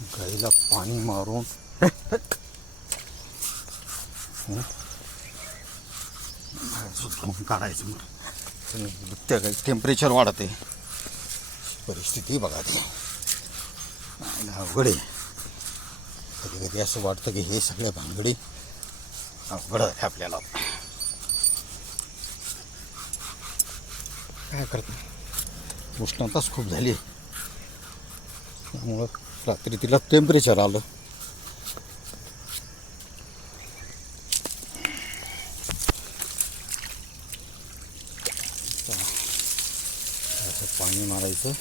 गाईला पाणी मारून. काढायचं मग त्या गाई टेम्परेचर वाढते परिस्थिती बघा ती. अवघड आहे. कधी कधी असं वाटतं की हे सगळ्या भानगडी अवघड आहे आपल्याला. काय करतो? उष्णताच खूप झाली आहे. त्यामुळं रात्री तिला टेम्परेचर आलं. असं पाणी मारायचं.